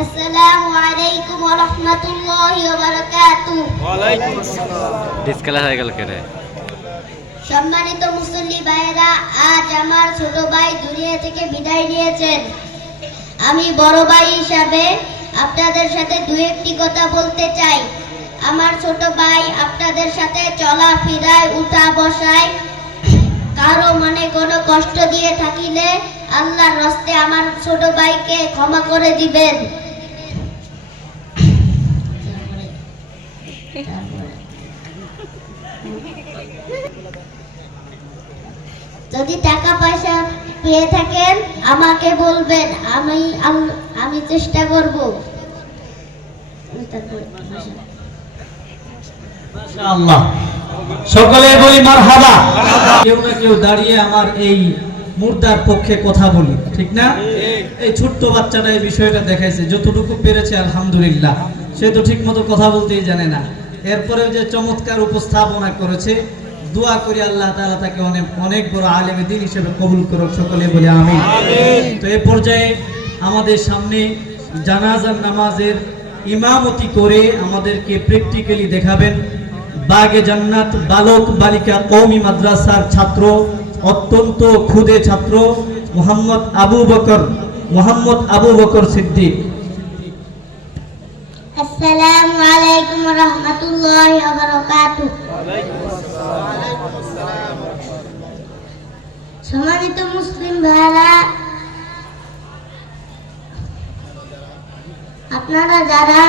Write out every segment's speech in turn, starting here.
আসসালামু আলাইকুম ওয়া রাহমাতুল্লাহি ওয়া বারাকাতুহু। ওয়া আলাইকুম আসসালাম। ডিসকালার হয়ে গেল কেন? সম্মানিত মুসল্লি ভাইরা, আজ আমার ছোট ভাই দুনিয়া থেকে বিদায় নিয়েছেন। আমি বড় ভাই হিসাবে আপনাদের সাথে দু একটি কথা বলতে চাই। আমার ছোট ভাই আপনাদের সাথে চলাফেরায় উঠা বসায় কারো মনে কোনো কষ্ট দিয়ে থাকিলে আল্লাহর রাস্তে আমার ছোট ভাইকে ক্ষমা করে দিবেন। যদি টাকা পয়সা পেয়ে থাকেন আমাকে বলবেন, আমি চেষ্টা করব। মাশাআল্লাহ, সকলে বলি মারহাবা। কেউ না কেউ দাঁড়িয়ে আমার এই মুর্দার পক্ষে কথা বলি, ঠিক না? এই ছোট্ট বাচ্চাটা এই বিষয়টা দেখাইছে, যতটুকু পেরেছে আলহামদুলিল্লাহ। সে তো ঠিক মতো কথা বলতেই জানে না, এরপরে যে চমৎকার উপস্থাপনা করেছে, দোয়া করি আল্লাহ তাআলা তাকে অনেক অনেক বড় আলেম দ্বীন হিসেবে কবুল করুক, সকলে বলি আমিন। তো এই পর্যায়ে আমাদের সামনে জানাজার নামাজের ইমামতি করে আমাদেরকে প্র্যাকটিক্যালি দেখাবেন বাগে জান্নাত বালক বালিকা কওমি মাদ্রাসার ছাত্র, অত্যন্ত ক্ষুদে ছাত্র মোহাম্মদ আবু বকর সিদ্দিক। আসসালামু আলাইকুম ওয়া রাহমাতুল্লাহি ওয়া বারাকাতুহু। সম্মানিত মুসলিম ভাইরা, আপনারা যারা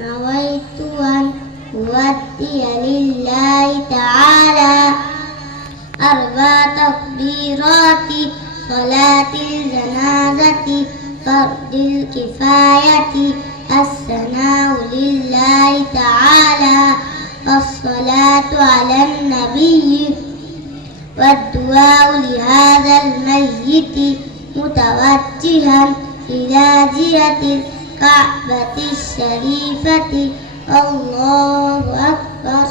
নাওয়াইতু আন উওয়াদ্দিয়া লিল্লাহি তাআলা আরবা তাকবীরাতি সালাতিল জানাজাতি ফারদিল কিফায়াতি আসসানাউ লিল্লাহি তাআলা والصلاة على النبي والدعاء لهذا الميت متوجها إلى جهة الكعبة الشريفة. الله أكبر.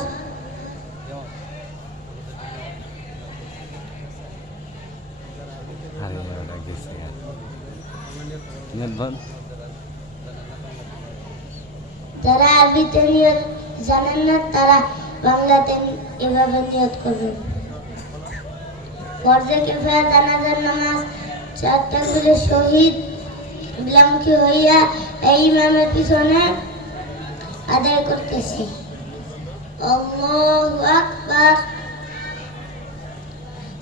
যারা আরবিতে নিয়ত জানেন না তারা বাংলাতে এভাবে নিয়ত করবেন। ফরজে কিফায়া জানাজার নামাজ চারটা করে শহীদ বিলম্বী হইয়া এই ইমামের পিছনে আদায় করতেছি। আল্লাহু আকবার।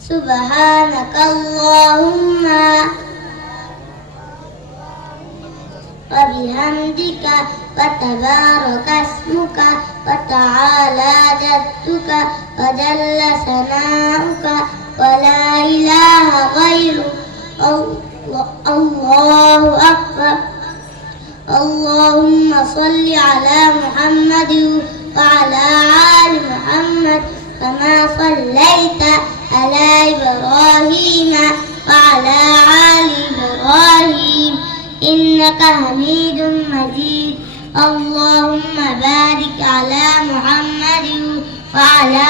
সুবহানাকাল্লাহুম্মা ওয়া বিহামদিকা ওয়া তাবারাকা ইসমুকা ওয়া তাআলা জাদ্দুকা ওয়া জাল্লা সানাউকা ওয়া লা ইলাহা গায়রুক। আল্লাহু আকবার। اللهم صل على محمد وعلى آل محمد كما صليت على إبراهيم وعلى آل إبراهيم إنك حميد مجيد. اللهم بارك على محمد وعلى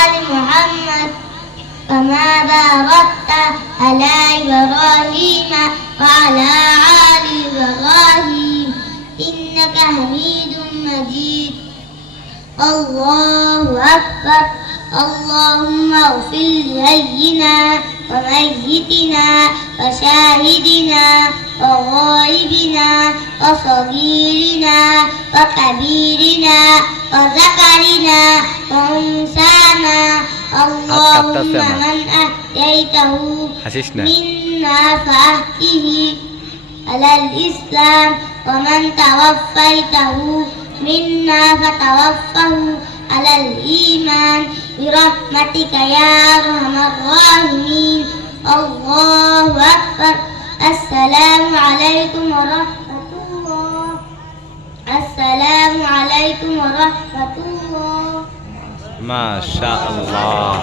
آل محمد كما باركت على إبراهيم وعلى آل إبراهيم إنك حميد مجيد. الله أكبر. اللهم اغفر لحينا وميتنا وشاهدنا وغائبنا وصغيرنا وكبيرنا وذكرنا وأنثانا. اللهم من أهديته منا فأهده على الإسلام ومن توفيته منا فتوفه على الإيمان برحمتك يا أرحم الراحمين. الله أكبر. السلام عليكم ورحمة الله. السلام عليكم ورحمة الله. ما شاء الله.